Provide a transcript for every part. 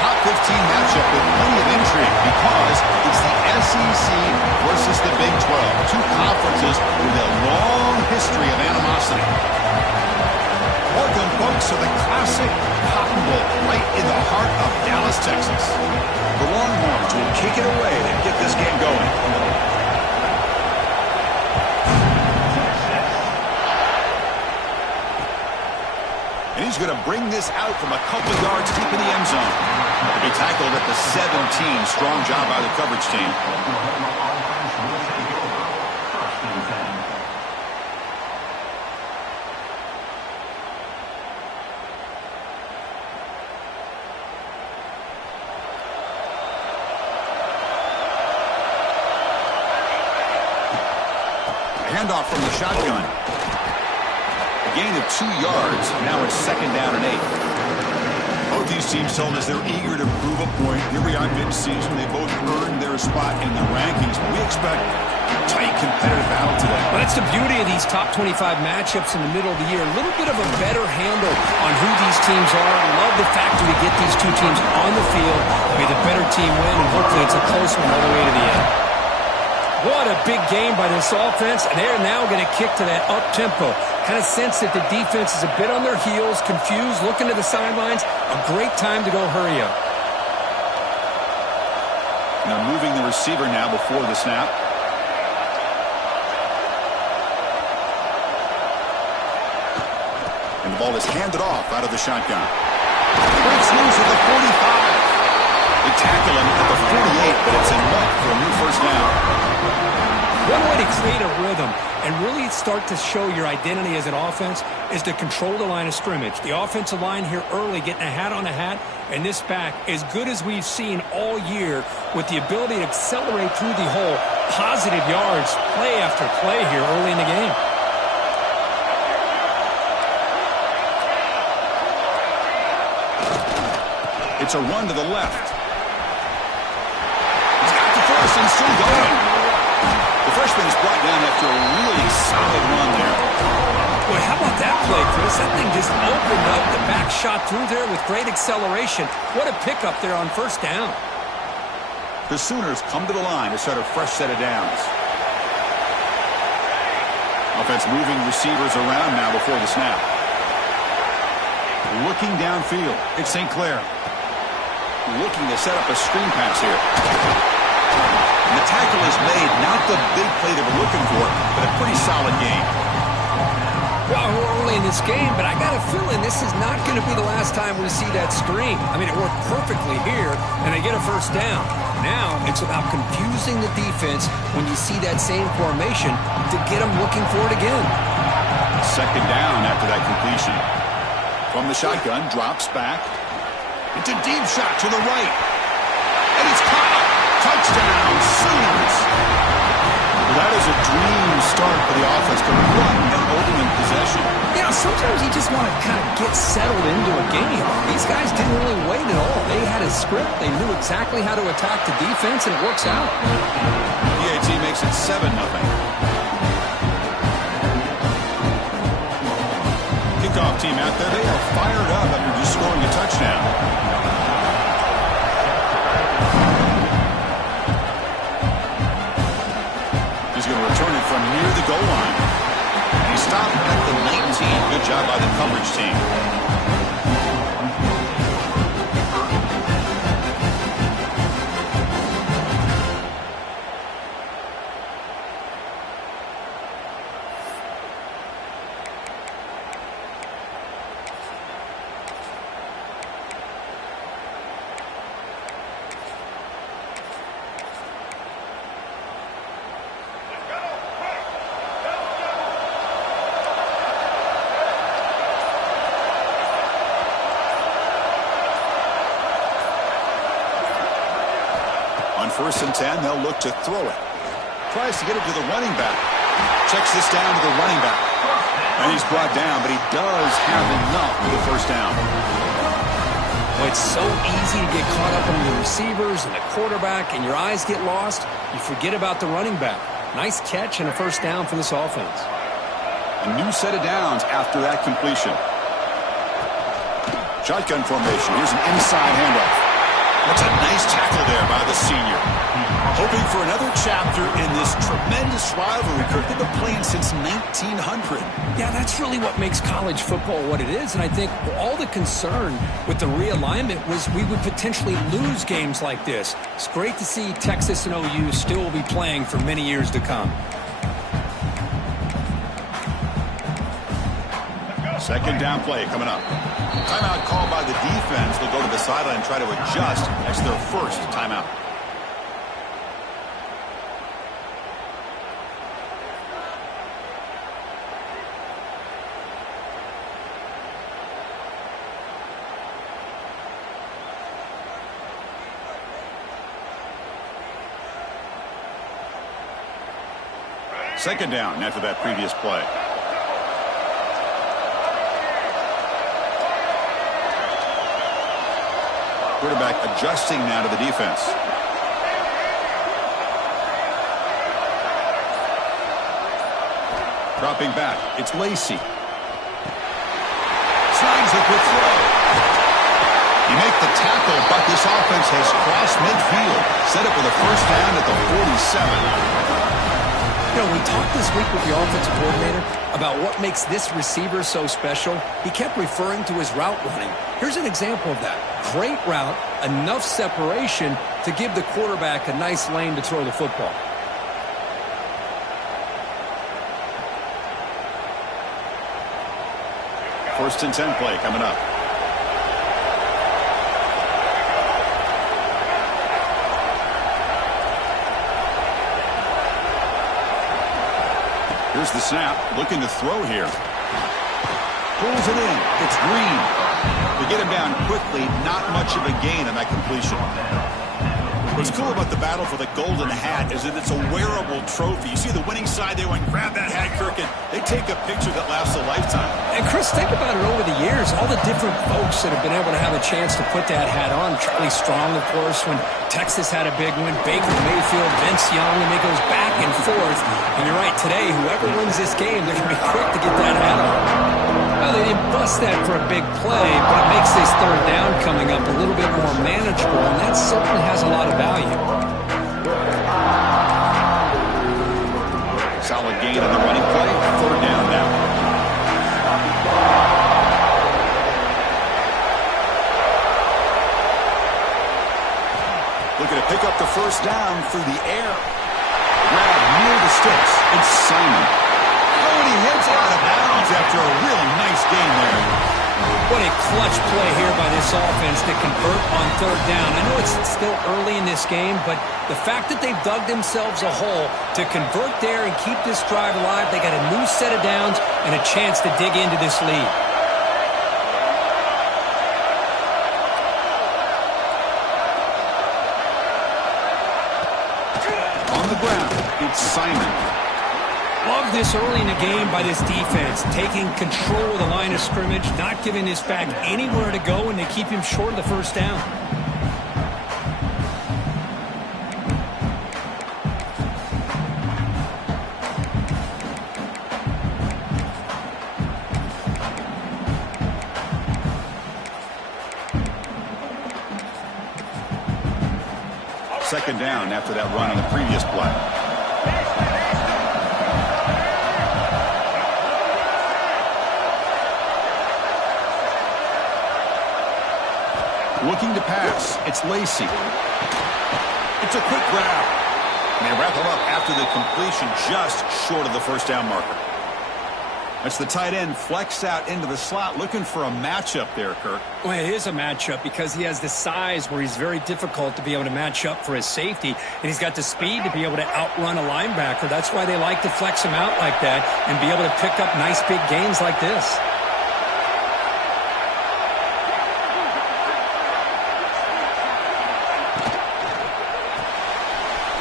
top 15 matchup with plenty of intrigue because it's the SEC versus the Big 12. Two conferences with a long history of animosity. Welcome, folks, to the classic Cotton Bowl right in the heart of Dallas, Texas. The Longhorns will kick it away to get this game going. And he's going to bring this out from a couple yards deep in the end zone. He tackled at the 17. Strong job by the coverage team. Handoff from the shotgun. A gain of 2 yards. Now it's 2nd down and 8. Both these teams told us they're eager to prove a point. Here we are mid-season. They both earned their spot in the rankings. We expect a tight, competitive battle today. Well, that's the beauty of these top 25 matchups in the middle of the year. A little bit of a better handle on who these teams are. I love the fact that we get these two teams on the field. May the better team win, and hopefully it's a close one all the way to the end. What a big game by this offense, and they're now going to kick to that up-tempo. Kind of sense that the defense is a bit on their heels, confused, looking to the sidelines. A great time to go hurry up. Now moving the receiver now before the snap. And the ball is handed off out of the shotgun. Breaks loose at the 45. They tackle him at the 48, but it's enough for a new first down. One way to create a rhythm and really start to show your identity as an offense is to control the line of scrimmage. The offensive line here early getting a hat on a hat, and this back as good as we've seen all year with the ability to accelerate through the hole. Positive yards, play after play here early in the game. It's a run to the left. He's got the first and still going. The freshman is brought down after a really solid run there. Boy, how about that play, Chris? That thing just opened up. The back shot through there with great acceleration. What a pickup there on first down. The Sooners come to the line to start a fresh set of downs. Offense moving receivers around now before the snap. Looking downfield. It's St. Clair. Looking to set up a screen pass here. And the tackle is made. Not the big play they were looking for, but a pretty solid game. Well, we're early in this game, but I got a feeling this is not going to be the last time we see that screen. I mean, it worked perfectly here, and they get a first down. Now it's about confusing the defense when you see that same formation to get them looking for it again. 2nd down after that completion. From the shotgun, drops back. It's a deep shot to the right. And it's caught. Touchdown, Sooners. Well, that is a dream start for the offense, but what an ultimate possession. You know, sometimes you just want to kind of get settled into a game. These guys didn't really wait at all. They had a script. They knew exactly how to attack the defense, and it works out. PAT makes it 7-0. Kickoff team out there, they are fired up after just scoring a touchdown. He's going to return it from near the goal line. He stopped at the 19. Good job by the coverage team. On 1st and 10, they'll look to throw it. Tries to get it to the running back. Checks this down to the running back. And he's brought down, but he does have enough for the first down. Well, it's so easy to get caught up on the receivers and the quarterback, and your eyes get lost. You forget about the running back. Nice catch and a first down for this offense. A new set of downs after that completion. Shotgun formation. Here's an inside handoff. That's a nice tackle there by the senior. Hoping for another chapter in this tremendous rivalry. Kirk, they've been playing since 1900. Yeah, that's really what makes college football what it is. And I think all the concern with the realignment was we would potentially lose games like this. It's great to see Texas and OU still be playing for many years to come. Second down play coming up. Timeout called by the defense. They'll go to the sideline and try to adjust. That's their first timeout. Second down after that previous play. Quarterback adjusting now to the defense. Dropping back. It's Lacey. Slides the quick throw. You make the tackle, but this offense has crossed midfield. Set up with a first down at the 47. You know, we talked this week with the offensive coordinator about what makes this receiver so special. He kept referring to his route running. Here's an example of that. Great route, enough separation to give the quarterback a nice lane to throw the football. First and 10 play coming up. Here's the snap, looking to throw here. Pulls it in. It's Green. They get him down quickly. Not much of a gain on that completion. What's cool about the battle for the golden hat is that it's a wearable trophy. You see the winning side there when grab that hat, Kirk, and they take a picture that lasts a lifetime. And Chris, think about it over the years. All the different folks that have been able to have a chance to put that hat on. Charlie Strong, of course, when Texas had a big win. Baker Mayfield, Vince Young, and it goes back and forth. And you're right, today, whoever wins this game, they're going to be quick to get that hat on. Well, they didn't bust that for a big play, but it makes this third down coming up a little bit more manageable, and that certainly has a lot of value. Solid gain on the running play. Third down now. Looking to pick up the first down through the air. Grab near the sticks. It's Simon. Oh, and he heads out of bounds after a really nice game there. What a clutch play here by this offense to convert on third down. I know it's still early in this game, but the fact that they've dug themselves a hole to convert there and keep this drive alive, they got a new set of downs and a chance to dig into this lead. On the ground, it's Simon. Love this early in the game by this defense, taking control of the line of scrimmage, not giving this back anywhere to go, and they keep him short of the first down. Second down after that run on the previous play. Looking to pass. It's Lacey. It's a quick grab. And they wrap him up after the completion just short of the first down marker. That's the tight end flexed out into the slot, looking for a matchup there, Kirk. Well, it is a matchup because he has the size where he's very difficult to be able to match up for his safety, and he's got the speed to be able to outrun a linebacker. That's why they like to flex him out like that and be able to pick up nice big gains like this.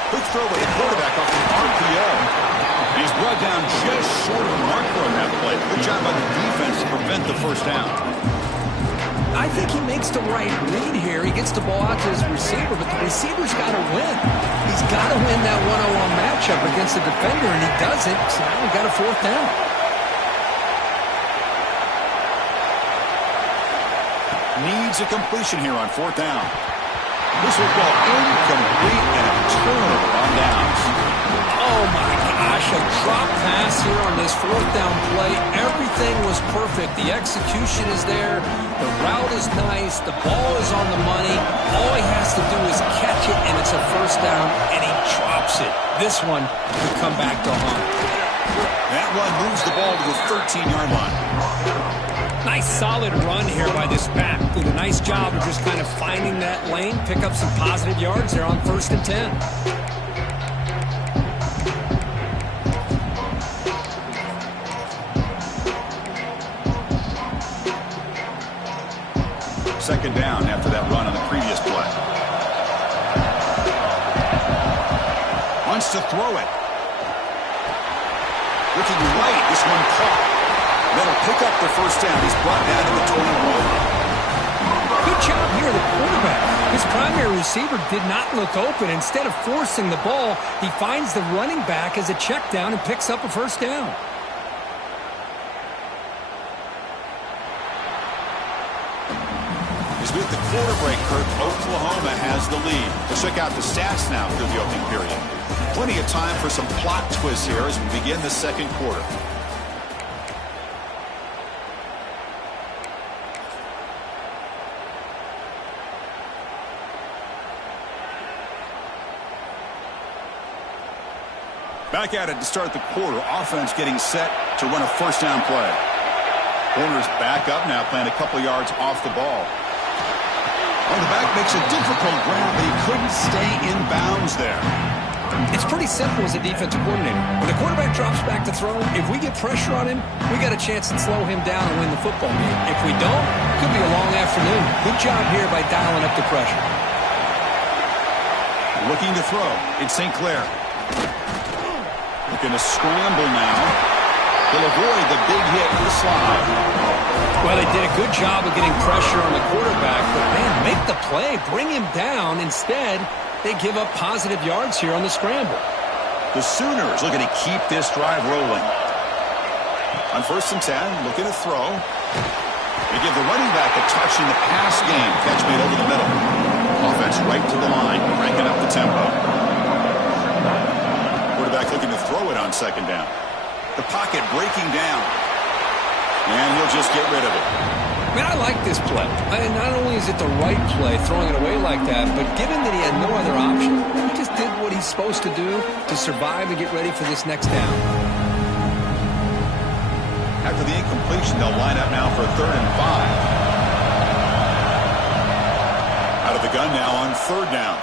Quick throw by the quarterback off the RPO. He's brought down just short of the marker on that play. Good job by the defense to prevent the first down. I think he makes the right read here. He gets the ball out to his receiver, but the receiver's got to win. He's got to win that one-on-one matchup against the defender, and he does it. So now we've got a fourth down. Needs a completion here on fourth down. This will go incomplete and a turnover on downs. Oh, my gosh, a drop pass here on this fourth down play. Everything was perfect. The execution is there. The route is nice. The ball is on the money. All he has to do is catch it, and it's a first down, and he drops it. This one could come back to haunt. That run moves the ball to the 13-yard line. Nice solid run here by this back. Did a nice job of just kind of finding that lane, pick up some positive yards there on 1st and 10. Second down after that run on the previous play. Wants to throw it. Looking right, this one caught. That'll pick up the first down. He's brought down to the 21. Good job here, the quarterback. His primary receiver did not look open. Instead of forcing the ball, he finds the running back as a check down and picks up a first down. As we hit the quarter break, Kirk, Oklahoma has the lead. Let's check out the stats now through the opening period. Plenty of time for some plot twists here as we begin the second quarter. Back at it to start the quarter. Offense getting set to run a first down play. Corners back up now, playing a couple yards off the ball. Oh, the back makes a difficult grab, but he couldn't stay in bounds there. It's pretty simple as a defensive coordinator. When the quarterback drops back to throw, if we get pressure on him, we got a chance to slow him down and win the football game. If we don't, it could be a long afternoon. Good job here by dialing up the pressure. Looking to throw. It's St. Clair. Looking to scramble now. He'll avoid the big hit with the slide. Well, they did a good job of getting pressure on the quarterback, but, man, make the play, bring him down. Instead, they give up positive yards here on the scramble. The Sooners looking to keep this drive rolling. On 1st and 10, looking to throw. They give the running back a touch in the pass game. Catch made over the middle. Offense right to the line, cranking up the tempo. Quarterback looking to throw it on 2nd down. The pocket breaking down. And he'll just get rid of it. Man, I like this play. Not only is it the right play, throwing it away like that, but given that he had no other option, he just did what he's supposed to do to survive and get ready for this next down. After the incompletion, they'll line up now for 3rd and 5. Out of the gun now on 3rd down.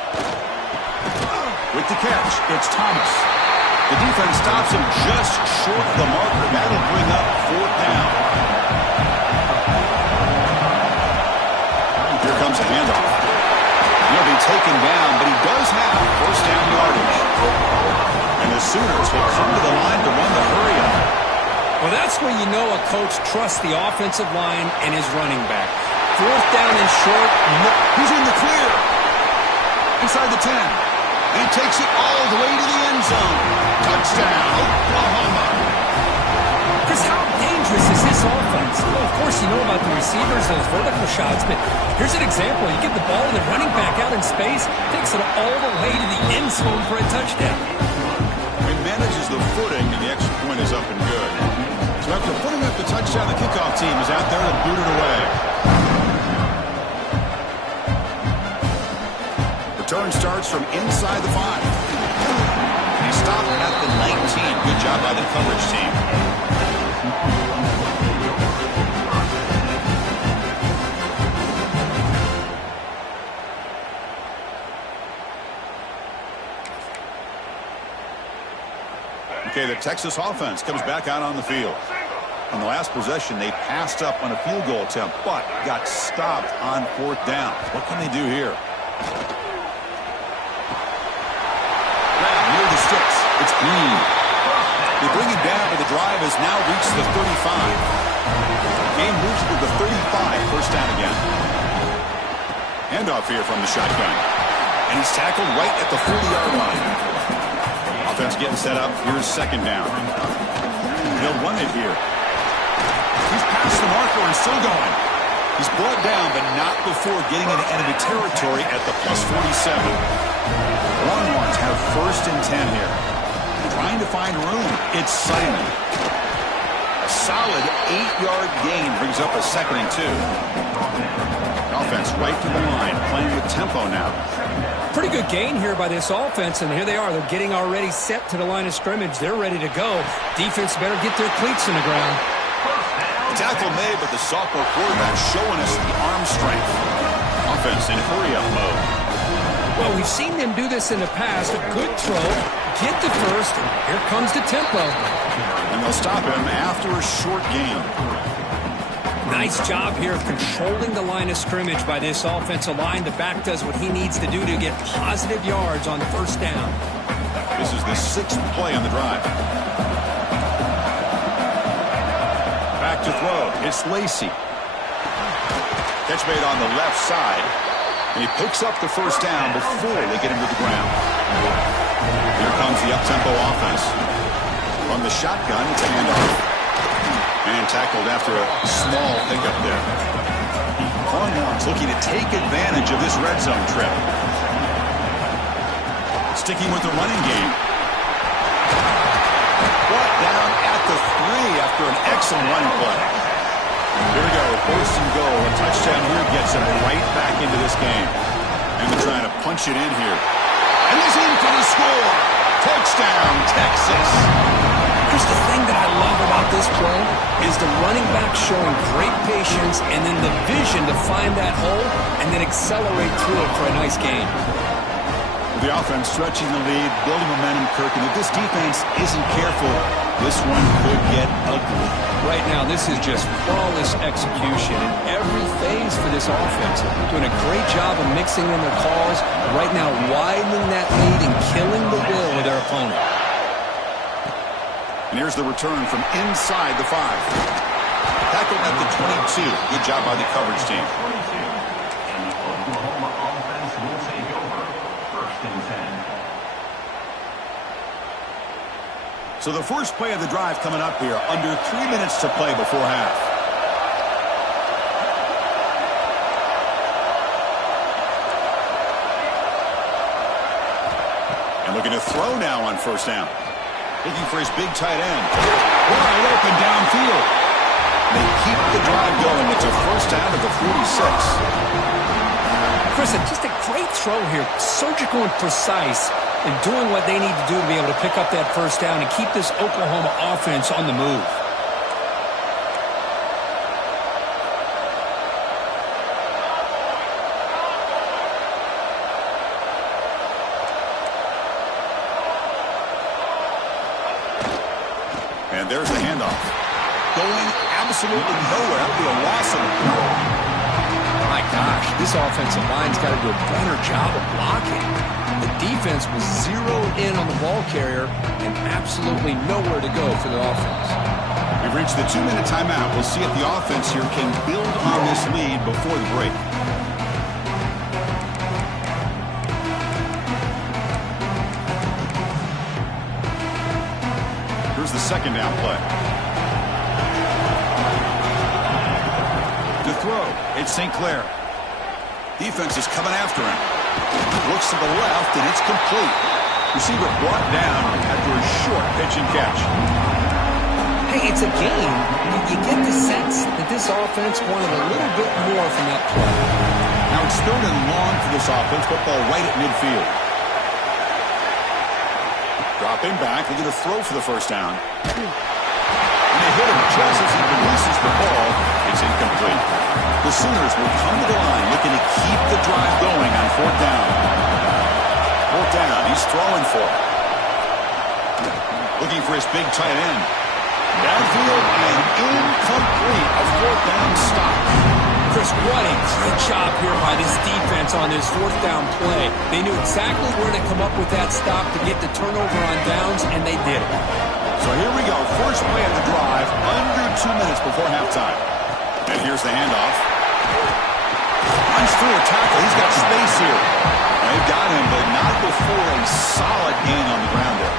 With the catch, it's Thomas. The defense stops him just short of the marker. That'll bring up 4th down. Here comes a handoff. He'll be taken down, but he does have 1st down yardage. And the Sooners will come to the line to run the hurry up. Well, that's where you know a coach trusts the offensive line and his running back. 4th down and short. He's in the clear. Inside the 10. And he takes it all the way to the end zone. Touchdown, Oklahoma. Chris, how dangerous is this offense? Well, of course, you know about the receivers, those vertical shots, but here's an example. You get the ball and the running back out in space, takes it all the way to the end zone for a touchdown. He manages the footing, and the extra point is up and good. So after putting up the touchdown, the kickoff team is out there to boot it away. Return starts from inside the 5. He stopped at the 19. Good job by the coverage team. Okay, the Texas offense comes back out on the field. On the last possession, they passed up on a field goal attempt, but got stopped on 4th down. What can they do here? Near the sticks. It's Green. They bring him down, but the drive has now reached the 35. Game moves to the 35. 1st down again. Handoff here from the shotgun. And he's tackled right at the 40-yard line. Offense getting set up. Here's 2nd down. They'll run it here. He's past the marker and still going. He's brought down, but not before getting into enemy territory at the +47. Longhorns have 1st and 10 here. Trying to find room. It's Simon. A solid 8-yard gain brings up a 2nd and 2. Offense right to the line, playing with tempo now. Pretty good gain here by this offense, and here they are. They're getting already set to the line of scrimmage. They're ready to go. Defense better get their cleats in the ground. Tackle made, but the sophomore quarterback showing us the arm strength. Offense in hurry-up mode. Well, we've seen them do this in the past. A good throw, get the first, and here comes the tempo. And they'll stop him after a short gain. Nice job here of controlling the line of scrimmage by this offensive line. The back does what he needs to do to get positive yards on the 1st down. This is the 6th play on the drive. Back to throw. It's Lacey. Catch made on the left side. And he picks up the 1st down before they get him to the ground. Here comes the up-tempo offense. From the shotgun, it's a handoff. And tackled after a small pickup there. Longhorns looking to take advantage of this red zone trip. Sticking with the running game. Brought down at the 3 after an excellent running play. Here we go, 1st and goal. A touchdown here gets them right back into this game. And they're trying to punch it in here. And he's in for the score. Touchdown, Texas. Here's the thing that I love about this play is the running back showing great patience and then the vision to find that hole and then accelerate through it for a nice gain. The offense stretching the lead, building momentum, Kirk, and if this defense isn't careful, this one could get ugly. Right now, this is just flawless execution in every phase for this offense. Doing a great job of mixing in their calls. Right now, widening that lead and killing the will of their opponent. And here's the return from inside the 5. Tackled at the 22. Good job by the coverage team. So the first play of the drive coming up here. Under 3 minutes to play before half. And looking to throw now on 1st down. Looking for his big tight end. Wide open downfield. They keep the drive going. It's a 1st down at the 46. Chris, just a great throw here. Surgical and precise in doing what they need to do to be able to pick up that 1st down and keep this Oklahoma offense on the move. And there's the handoff. Going absolutely nowhere. That would be a loss of the ball. My gosh, this offensive line's got to do a better job of blocking. The defense was zeroed in on the ball carrier and absolutely nowhere to go for the offense. We've reached the 2-minute timeout. We'll see if the offense here can build on this lead before the break. Here's the 2nd down play. To throw, it's St. Clair. Defense is coming after him. Looks to the left, and it's complete. Receiver brought down after a short pitch and catch. Hey, it's a game. You get the sense that this offense wanted a little bit more from that play. Now it's 3rd and long for this offense. Football right at midfield. Dropping back, looking to throw for the 1st down. And they hit him just as he releases the ball. It's incomplete. The Sooners will come to the line looking to keep the drive going on 4th down. 4th down, he's throwing for it. Looking for his big tight end. Downfield and incomplete. A 4th down stop. Chris, what a great job here by this defense on this 4th down play. They knew exactly where to come up with that stop to get the turnover on downs, and they did it. So here we go. First play of the drive, under 2 minutes before halftime. And here's the handoff. Runs through a tackle. He's got space here. They've got him, but not before a solid gain on the ground there.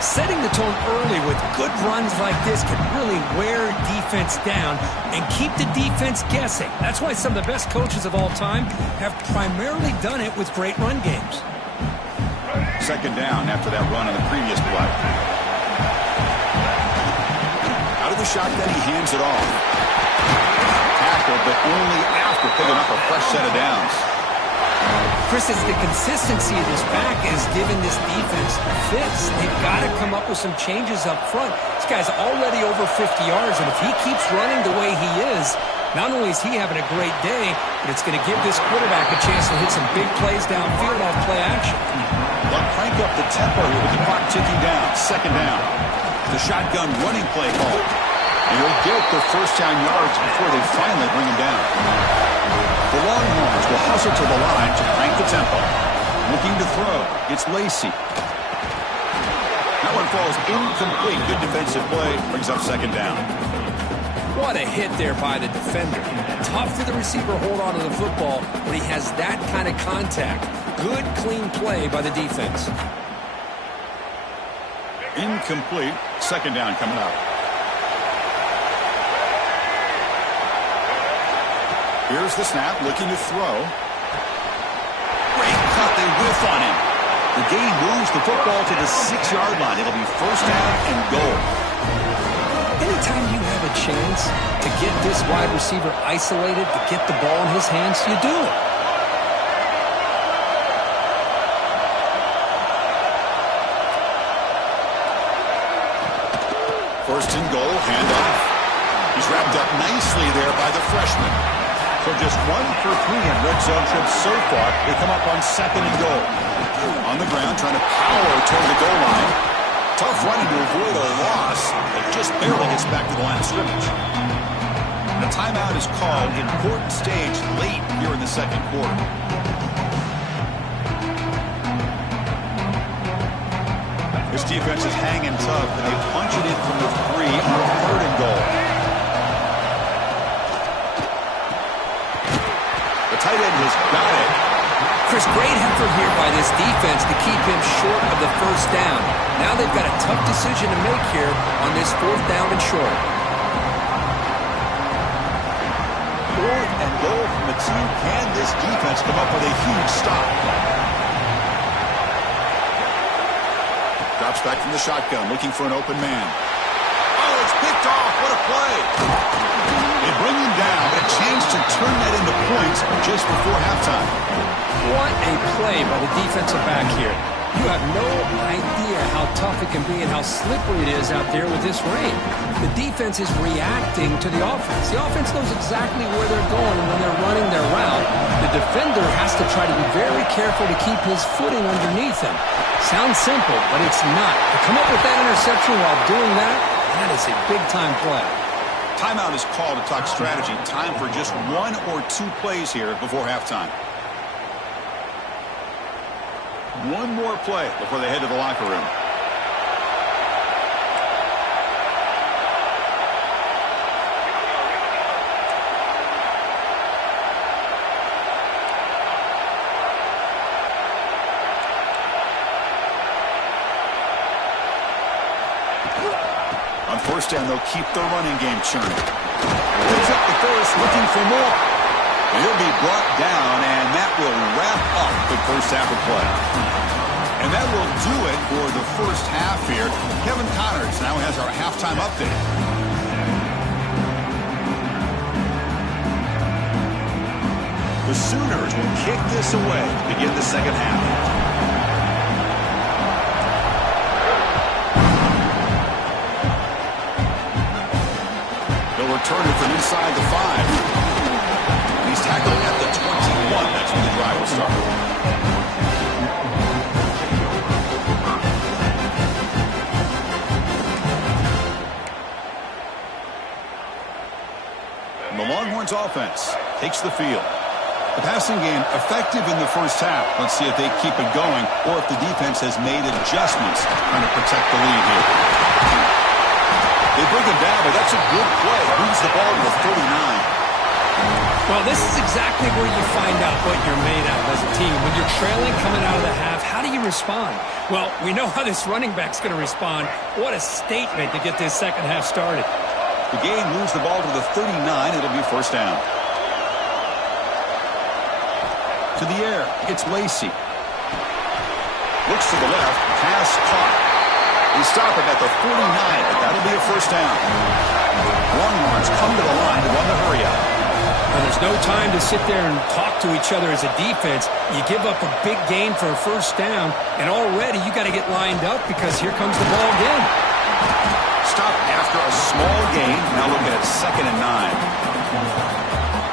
Setting the tone early with good runs like this can really wear defense down and keep the defense guessing. That's why some of the best coaches of all time have primarily done it with great run games. Second down after that run on the previous play. Out of the shotgun, he hands it off. Tackle, but only after picking up a fresh set of downs. Chris, it's the consistency of this back is giving this defense fits. They've got to come up with some changes up front. This guy's already over 50 yards, and if he keeps running the way he is, not only is he having a great day, but it's going to give this quarterback a chance to hit some big plays downfield off play action. They'll crank up the tempo here with the clock ticking down. Second down. The shotgun running play call. And he'll get the first down yards before they finally bring him down. The Longhorns will hustle to the line to crank the tempo. Looking to throw. It's Lacey. That one falls incomplete. Good defensive play. Brings up second down. What a hit there by the defender. Tough for the receiver to hold on to the football when he has that kind of contact. Good, clean play by the defense. Incomplete. Second down coming up. Here's the snap, looking to throw. Great cut, they whiff on him. The gain moves the football to the 6-yard line. It'll be first down and goal. Anytime you have a chance to get this wide receiver isolated, to get the ball in his hands, you do it. First and goal, handoff. He's wrapped up nicely there by the freshman. So just 1 for 3 in red zone trips so far. They come up on second and goal. On the ground, trying to power toward the goal line. Tough running to avoid a loss. It just barely gets back to the line of scrimmage. The timeout is called. Important stage late here in the second quarter. This defense is hanging tough, and they punch it in from the 3 on third and goal. The tight end has got it. Chris, great effort here by this defense to keep him short of the first down. Now they've got a tough decision to make here on this fourth down and short. Fourth and goal from the 2. Can this defense come up with a huge stop? Drops back from the shotgun, looking for an open man. Oh, it's picked off. What a play. They bring him down, but a chance to turn that into points just before halftime. What a play by the defensive back here. You have no idea how tough it can be and how slippery it is out there with this rain. The defense is reacting to the offense. The offense knows exactly where they're going when they're running their route. The defender has to try to be very careful to keep his footing underneath him. Sounds simple, but it's not. To come up with that interception while doing that, that is a big-time play. Timeout is called to talk strategy. Time for just 1 or 2 plays here before halftime. One more play before they head to the locker room. On first down, they'll keep the running game churning. Picks up the first, looking for more. He'll be brought down, and that will wrap up the first half of play. And that will do it for the first half here. Kevin Connors now has our halftime update. The Sooners will kick this away to begin the second half. They'll return it from inside the 5. He's tackling at the 21. That's when the drive will start. The Longhorns offense takes the field. The passing game effective in the first half. Let's see if they keep it going or if the defense has made adjustments trying to protect the lead here. They bring him down, but that's a good play. Moves the ball to the 39. Well, this is exactly where you find out what you're made out of as a team. When you're trailing coming out of the half, how do you respond? Well, we know how this running back's going to respond. What a statement to get this second half started. The game moves the ball to the 39. It'll be first down. To the air. It's Lacey. Looks to the left. Pass caught. They stop it at the 49, but that'll be a first down. Longhorns come to the line to run the hurry up. Well, there's no time to sit there and talk to each other as a defense. You give up a big gain for a first down, and already you got to get lined up because here comes the ball again. Stop after a small gain. Now looking at 2nd and 9.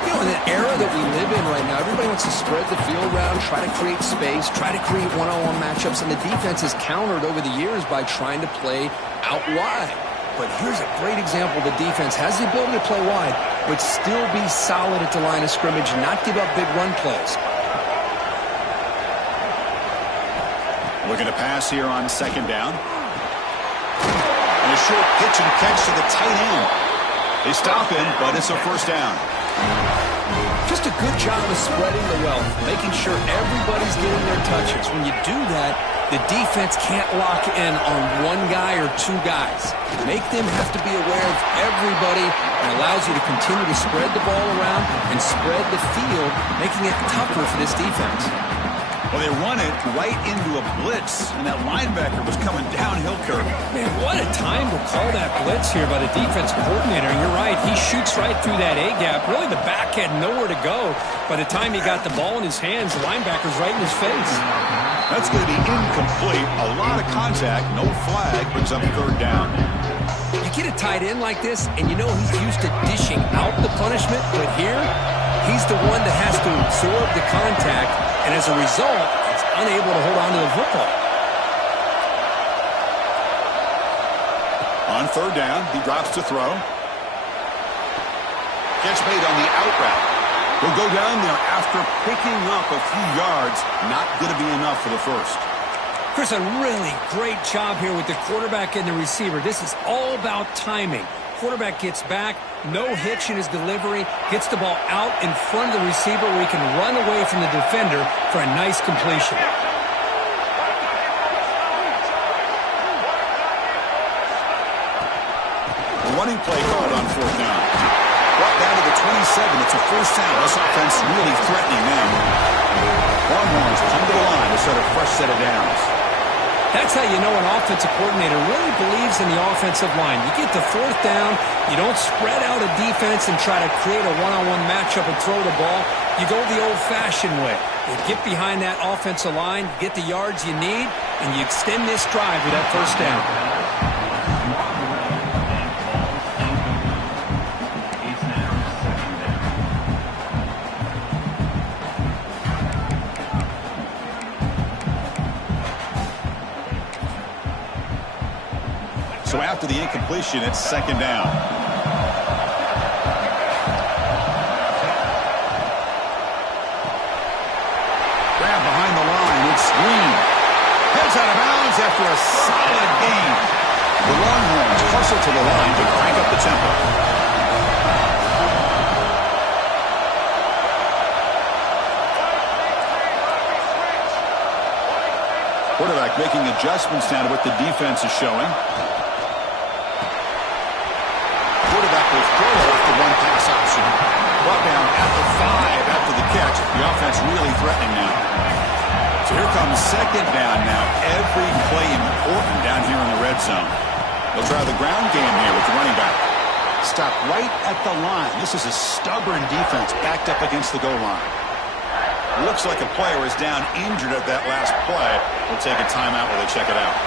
You know, in the era that we live in right now, everybody wants to spread the field around, try to create space, try to create one-on-one matchups, and the defense has countered over the years by trying to play out wide. But here's a great example. The defense has the ability to play wide, but still be solid at the line of scrimmage, not give up big run plays. Looking to pass here on 2nd down. And a short pitch and catch to the tight end. They stop him, but it's a first down. Just a good job of spreading the wealth, making sure everybody's getting their touches. When you do that, the defense can't lock in on one guy or two guys. Make them have to be aware of everybody, and allows you to continue to spread the ball around and spread the field, making it tougher for this defense. Well, they run it right into a blitz, and that linebacker was coming downhill curve. Man, what a time to call that blitz here by the defense coordinator. And you're right, he shoots right through that A-gap. Really, the back had nowhere to go. By the time he got the ball in his hands, the linebacker's right in his face. That's going to be incomplete. A lot of contact, no flag, brings up 3rd down. You get a tight end like this, and you know he's used to dishing out the punishment, but here, he's the one that has to absorb the contact, and as a result, he's unable to hold on to the football. On 3rd down, he drops to throw. Catch made on the out route. He'll go down there after picking up a few yards. Not going to be enough for the first. Chris, a really great job here with the quarterback and the receiver. This is all about timing. Quarterback gets back, no hitch in his delivery, gets the ball out in front of the receiver where he can run away from the defender for a nice completion. A running play called on 4th down. Brought down to the 27. It's a first down. This offense really threatening them. Longhorns come to the line to set a fresh set of downs. That's how you know an offensive coordinator really believes in the offensive line. You get to 4th down, you don't spread out a defense and try to create a one-on-one matchup and throw the ball. You go the old-fashioned way. You get behind that offensive line, get the yards you need, and you extend this drive with that first down. So after the incompletion, it's 2nd down. Grab behind the line. It's Green. Heads out of bounds after a solid gain. The Longhorns hustle to the line to crank up the tempo. Quarterback making adjustments now to what the defense is showing. Quarterback will throw it off the one-pass option. Brought down at the 5 after the catch. The offense really threatening now. So here comes 2nd down now. Every play important down here in the red zone. They'll try the ground game here with the running back. Stop right at the line. This is a stubborn defense backed up against the goal line. Looks like a player is down injured at that last play. We'll take a timeout while they check it out.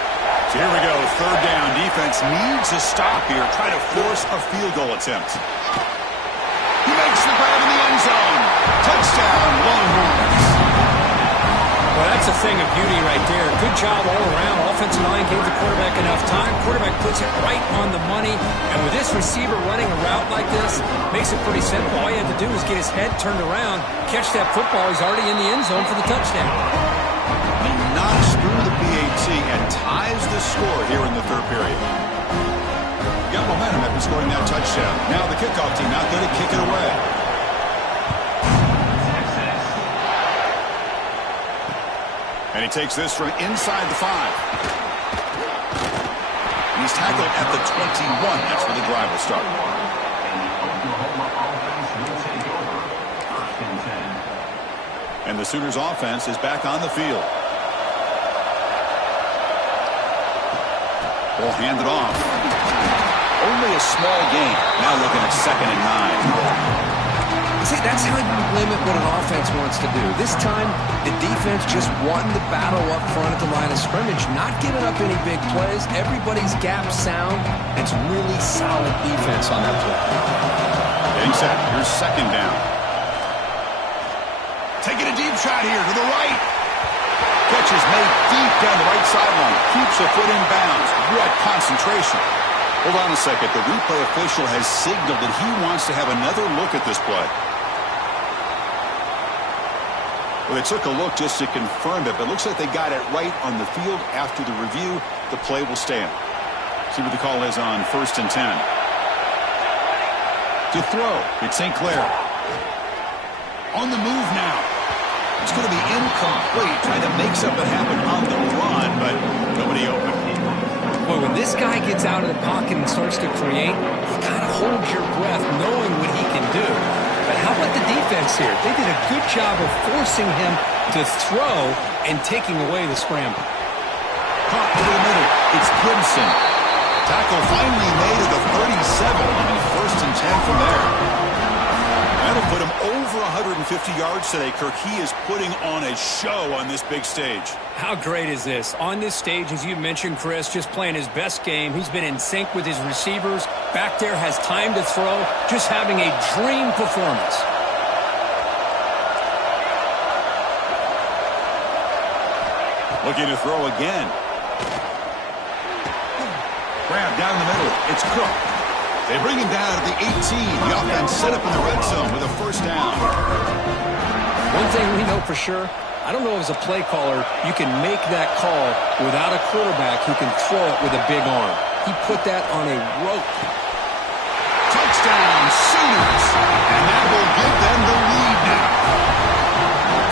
So here we go. 3rd down. Defense needs a stop here. Try to force a field goal attempt. He makes the grab in the end zone. Touchdown, Longhorns. Well, that's a thing of beauty right there. Good job all around. Offensive line gave the quarterback enough time. Quarterback puts it right on the money. And with this receiver running a route like this, makes it pretty simple. All you have to do is get his head turned around, catch that football. He's already in the end zone for the touchdown. He knocks through the PAT and ties the score here in the 3rd period. Got momentum after scoring that touchdown. Now the kickoff team out there to kick it away. And he takes this from inside the 5. And he's tackled at the 21. That's where the drive will start. And the Sooners offense is back on the field. Ball handed off. Only a small gain. Now looking at 2nd and 9. See, that's how you limit what an offense wants to do. This time, the defense just won the battle up front at the line of scrimmage, not giving up any big plays. Everybody's gap sound. It's really solid defense on that play. Getting set. Here's 2nd down. Taking a deep shot here to the right. Catch is made deep down the right sideline. Keeps a foot in bounds. What concentration. Hold on a second. The replay official has signaled that he wants to have another look at this play. Well, they took a look just to confirm it, but it looks like they got it right on the field. After the review, the play will stand. See what the call is on 1st and 10. To throw, it's St. Clair. On the move now. It's going to be incomplete. Trying to make something happen on the run, but nobody open. Boy, when this guy gets out of the pocket and starts to create, you kind of hold your breath knowing what he can do. But how about the defense here? They did a good job of forcing him to throw and taking away the scramble. Caught over the middle. It's Gibson. Tackle finally made at the 37. It'll be 1st and 10 from there. That'll put him over 150 yards today, Kirk. He is putting on a show on this big stage. How great is this? On this stage, as you mentioned, Chris, just playing his best game. He's been in sync with his receivers. Back there, has time to throw. Just having a dream performance. Looking to throw again. Grab down the middle. It's Cook. They bring him down at the 18. The offense set up in the red zone with a 1st down. One thing we know for sure, I don't know as a play caller, you can make that call without a quarterback who can throw it with a big arm. He put that on a rope. Touchdown, Sooners. And that will give them the lead now.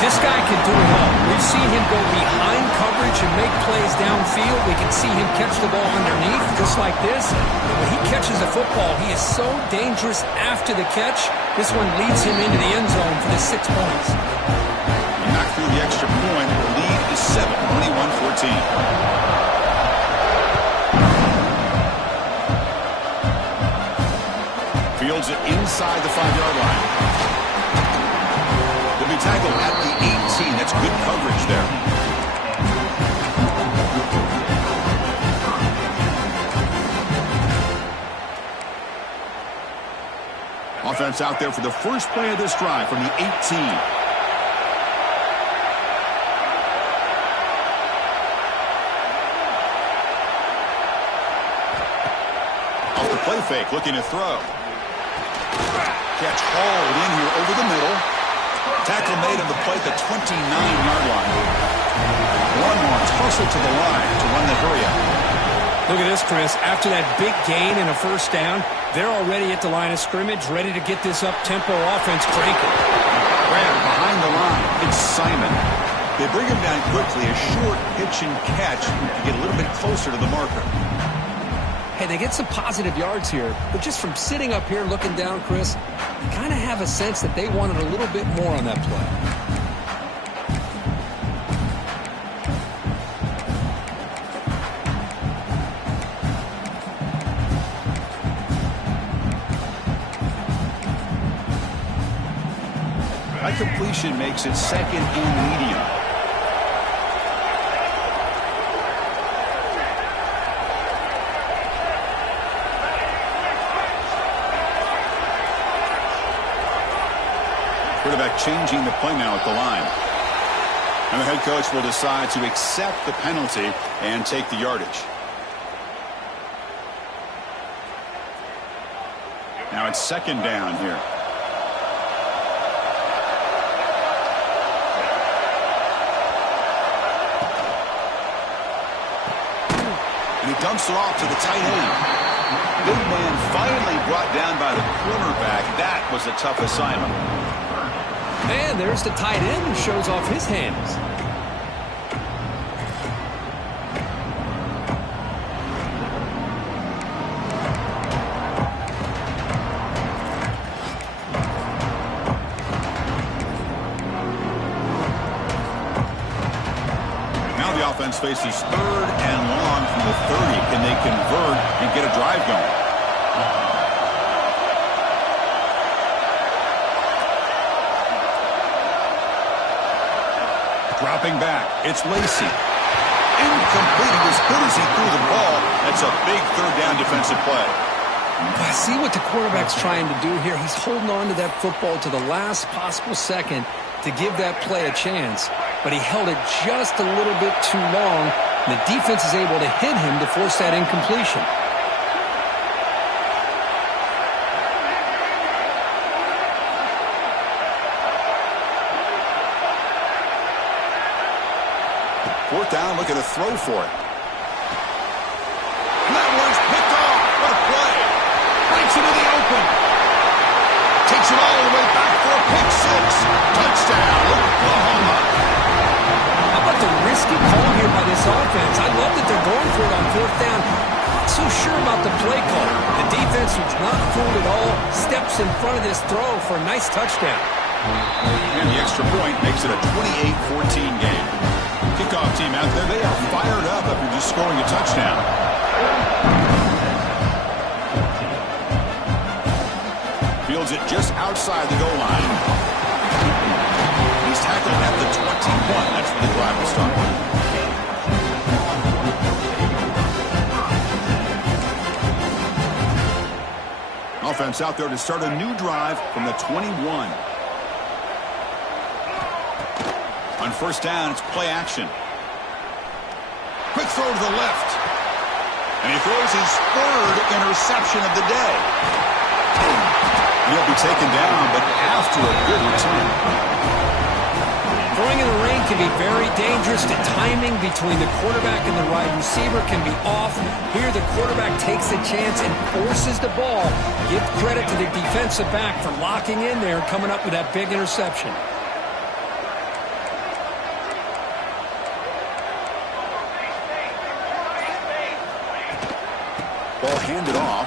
This guy can do it all. We've seen him go behind coverage and make plays downfield. We can see him catch the ball underneath, just like this. And when he catches a football, he is so dangerous after the catch. This one leads him into the end zone for the 6 points. He knocked through the extra point. The lead is 7, 21-14. Fields it inside the 5-yard line. They'll be tackled at the 18. That's good coverage there. Offense out there for the first play of this drive from the 18. Off the play fake, looking to throw. Catch hauled in here over the middle. Tackle made on the play at the 29-yard line. One more tussle to the line to run the hurry up. Look at this, Chris. After that big gain and a 1st down, they're already at the line of scrimmage, ready to get this up-tempo offense cranking. Grab behind the line. It's Simon. They bring him down quickly. A short pitch and catch to get a little bit closer to the marker. Hey, they get some positive yards here, but just from sitting up here looking down, Chris, you kind of have a sense that they wanted a little bit more on that play. That completion makes it 2nd and medium. Quarterback changing the play now at the line. And the head coach will decide to accept the penalty and take the yardage. Now it's 2nd down here. And he dumps it off to the tight end. Big man finally brought down by the cornerback. That was a tough assignment. And there's the tight end who shows off his hands. offense faces third and long from the 30. Can they convert and get a drive going? Dropping back, it's Lacey. Incomplete. He was good as he threw the ball. That's a big third down defensive play. I see what the quarterback's trying to do here. He's holding on to that football to the last possible second to give that play a chance. But he held it just a little bit too long. And the defense is able to hit him to force that incompletion. Fourth down, looking to throw for it. That one's picked off. What a play. Breaks into the open. Takes it all the way back for a pick six. Touchdown, Oklahoma. How about the risky call here by this offense? I love that they're going for it on fourth down. Not so sure about the play call. The defense was not fooled at all. Steps in front of this throw for a nice touchdown. And the extra point makes it a 28-14 game. Kickoff team out there, they are fired up after just scoring a touchdown. Fields it just outside the goal line. He's tackled at the 21. That's where the drive will start. Offense out there to start a new drive from the 21. On first down, it's play action. Quick throw to the left. And he throws his third interception of the day. He'll be taken down, but after a good return. Throwing in the rain can be very dangerous. The timing between the quarterback and the wide receiver can be off. Here, the quarterback takes a chance and forces the ball. Give credit to the defensive back for locking in there and coming up with that big interception. Ball handed off.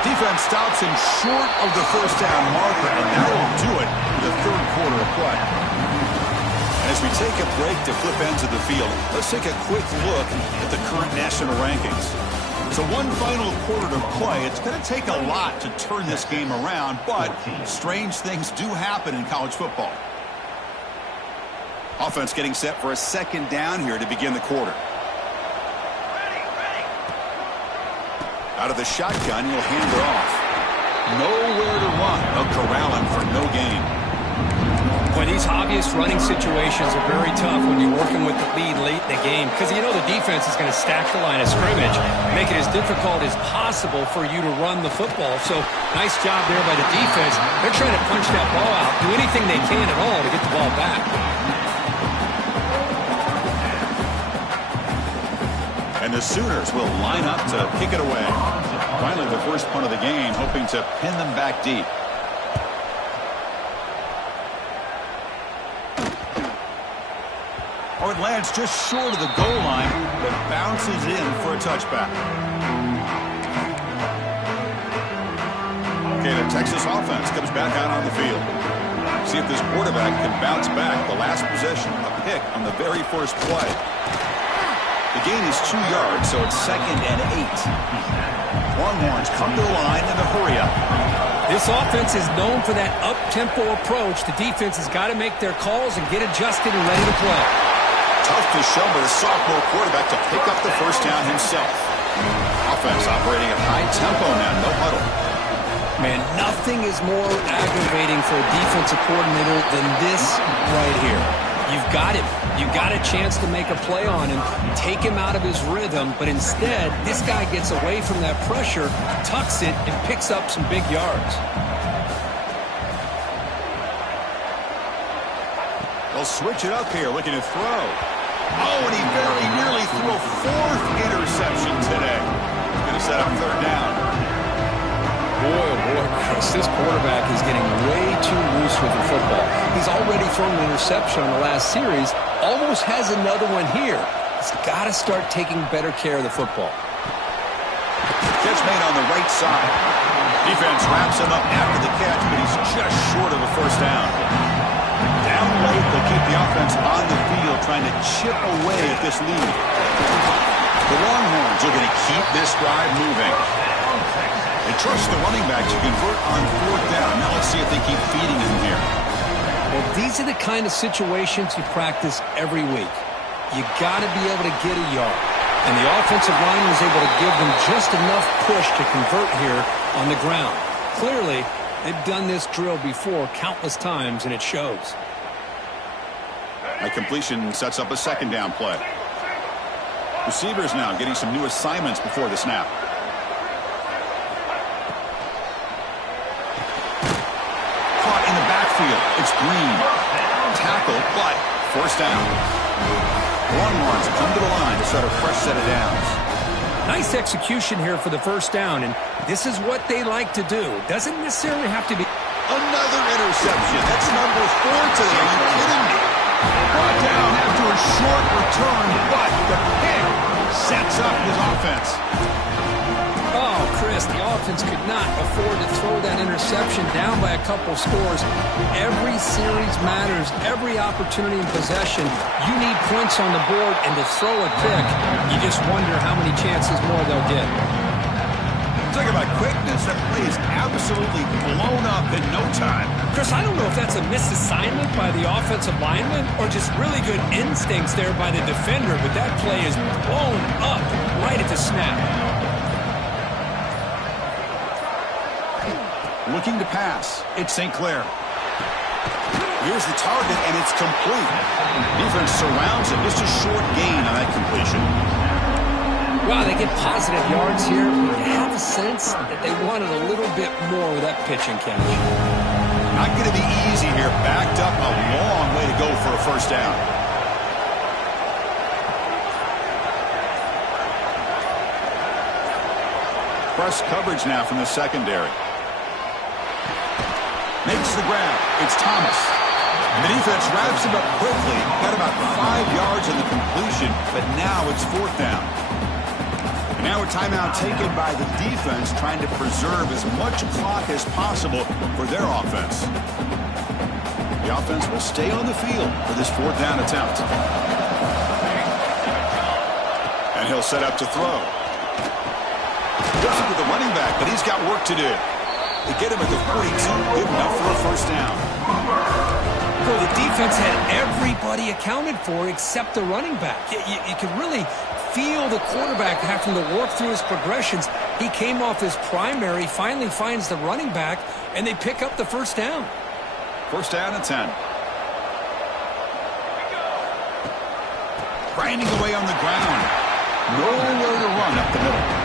Defense stops him short of the first down marker, and that will do it for the third quarter of play. And as we take a break to flip ends of the field, let's take a quick look at the current national rankings. So one final quarter to play. It's going to take a lot to turn this game around, but strange things do happen in college football. Offense getting set for a second down here to begin the quarter. Out of the shotgun, he'll hand it off. Nowhere to run. They'll corral him for no gain. Boy, these obvious running situations are very tough when you're working with the lead late in the game because you know the defense is going to stack the line of scrimmage, make it as difficult as possible for you to run the football. So, nice job there by the defense. They're trying to punch that ball out, do anything they can at all to get the ball back. And the Sooners will line up to kick it away. Finally, the first punt of the game, hoping to pin them back deep. Oh, it lands just short of the goal line, but bounces in for a touchback. Okay, the Texas offense comes back out on the field. See if this quarterback can bounce back. The last possession, a pick on the very first play. The gain is 2 yards, so it's 2nd and 8. Longhorns come to the line in a hurry up. This offense is known for that up-tempo approach. The defense has got to make their calls and get adjusted and ready to play. Tough to show for the sophomore quarterback to pick up the first down himself. Offense operating at high tempo now, no huddle. Man, nothing is more aggravating for a defensive coordinator than this right here. You've got him. You've got a chance to make a play on him, take him out of his rhythm, but instead, this guy gets away from that pressure, tucks it, and picks up some big yards. They'll switch it up here, looking to throw. Oh, and he very nearly threw a 4th interception today. Going to set up 3rd down. Boy, oh boy, Chris, this quarterback is getting way too loose with the football. He's already thrown an interception on the last series, almost has another one here. He's got to start taking better care of the football. Catch made on the right side. Defense wraps him up after the catch, but he's just short of a first down. Down late, they'll keep the offense on the field, trying to chip away at this lead. The Longhorns are going to keep this drive moving. They trust the running back to convert on 4th down. Now let's see if they keep feeding him here. Well, these are the kind of situations you practice every week. You got to be able to get a yard. And the offensive line was able to give them just enough push to convert here on the ground. Clearly, they've done this drill before countless times, and it shows. That completion sets up a 2nd down play. Receivers now getting some new assignments before the snap. Caught in the backfield. It's Green. Tackle, but 1st down. Longhorns come to the line to set a fresh set of downs. Nice execution here for the 1st down, and this is what they like to do. Doesn't necessarily have to be. Another interception. That's number 4 today. Are you kidding me? Brought down after a short return, but the pick sets up his offense. Oh, Chris, the offense could not afford to throw that interception down by a couple scores. Every series matters. Every opportunity in possession. You need points on the board, and to throw a pick, you just wonder how many chances more they'll get. Talk about quickness. That play is absolutely blown up in no time. Chris, I don't know if that's a misassignment by the offensive lineman or just really good instincts there by the defender, but that play is blown up right at the snap. Looking to pass. It's St. Clair. Here's the target, and it's complete. Defense surrounds it. Just a short gain on that completion. Wow, they get positive yards here. You have a sense that they wanted a little bit more with that pitch and catch. Not going to be easy here. Backed up a long way to go for a 1st down. Press coverage now from the secondary. Makes the grab. It's Thomas. And the defense wraps him up quickly. Got about 5 yards in the completion, but now it's 4th down. And now a timeout taken by the defense, trying to preserve as much clock as possible for their offense. The offense will stay on the field for this 4th down attempt. And he'll set up to throw. Goes into the running back, but he's got work to do. They get him at the 42, good enough for a 1st down. Well, the defense had everybody accounted for except the running back. You can really feel the quarterback having to work through his progressions. He came off his primary, finally finds the running back, and they pick up the 1st down. 1st down and 10. Grinding away on the ground. Nowhere to run up the middle.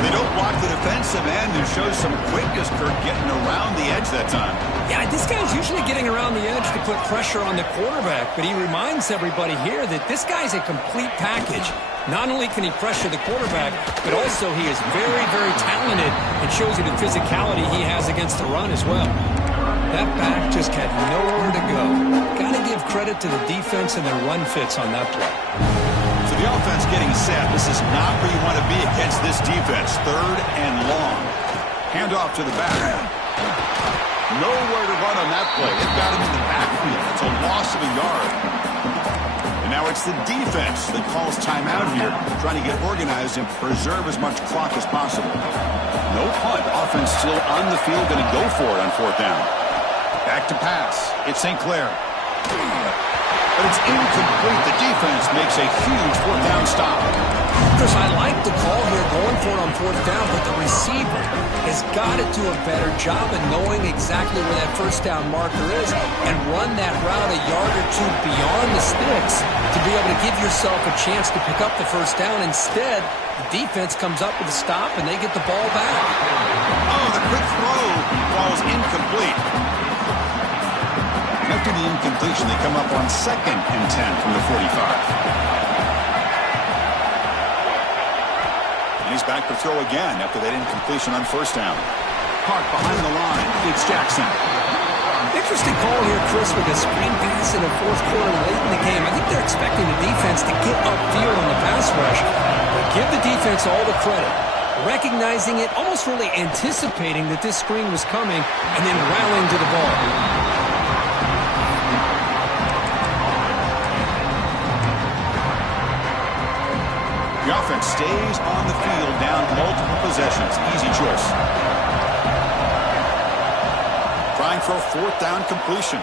They don't block the defensive end and shows some quickness, Kirk, getting around the edge that time. Yeah, this guy's usually getting around the edge to put pressure on the quarterback, but he reminds everybody here that this guy's a complete package. Not only can he pressure the quarterback, but also he is very, very talented and shows you the physicality he has against the run as well. That back just had nowhere to go. Got to give credit to the defense and their run fits on that play. So the offense getting set. This is not where you want to be against this defense. 3rd and long. Handoff to the back. Nowhere to run on that play. They've got him in the backfield. It's a loss of a yard. And now it's the defense that calls timeout here, trying to get organized and preserve as much clock as possible. No punt. Offense still on the field, going to go for it on 4th down. Back to pass. It's St. Clair. But it's incomplete. The defense makes a huge 4th down stop. Chris, I like the call here going for it on 4th down, but the receiver has got to do a better job of knowing exactly where that 1st down marker is and run that route a yard or two beyond the sticks to be able to give yourself a chance to pick up the 1st down. Instead, the defense comes up with a stop and they get the ball back. Oh, the quick throw falls incomplete. After the incompletion, they come up on 2nd and 10 from the 45. And he's back to throw again after that incompletion on 1st down. Park behind the line. It's Jackson. Interesting call here, Chris, with a screen pass in the 4th quarter late in the game. I think they're expecting the defense to get upfield on the pass rush. But give the defense all the credit. Recognizing it, almost really anticipating that this screen was coming, and then rallying to the ball. and stays on the field down multiple possessions. Easy choice. Trying for a 4th down completion.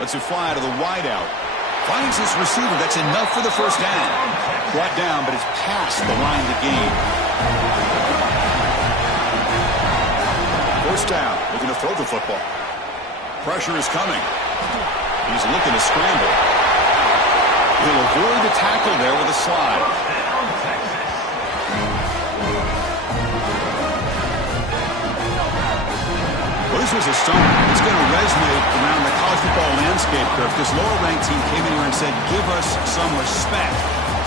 Lets it fly to the wideout. Finds his receiver. That's enough for the first down. Brought down, but it's past the line to gain. 1st down. Looking to throw the football. Pressure is coming. He's looking to scramble. He'll avoid the tackle there with a slide. Well, this was a stunner. It's going to resonate around the college football landscape here. If this lower-ranked team came in here and said, give us some respect,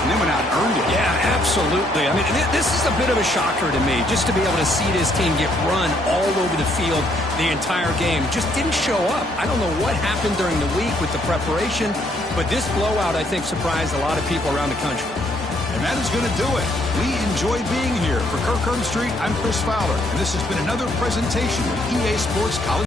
and they went out and earned it. Yeah, absolutely. I mean, this is a bit of a shocker to me, just to be able to see this team get run all over the field the entire game. Just didn't show up. I don't know what happened during the week with the preparation, but this blowout, I think, surprised a lot of people around the country. And that is going to do it. We enjoyed being here. For Kirk Street, I'm Chris Fowler, and this has been another presentation of EA Sports College.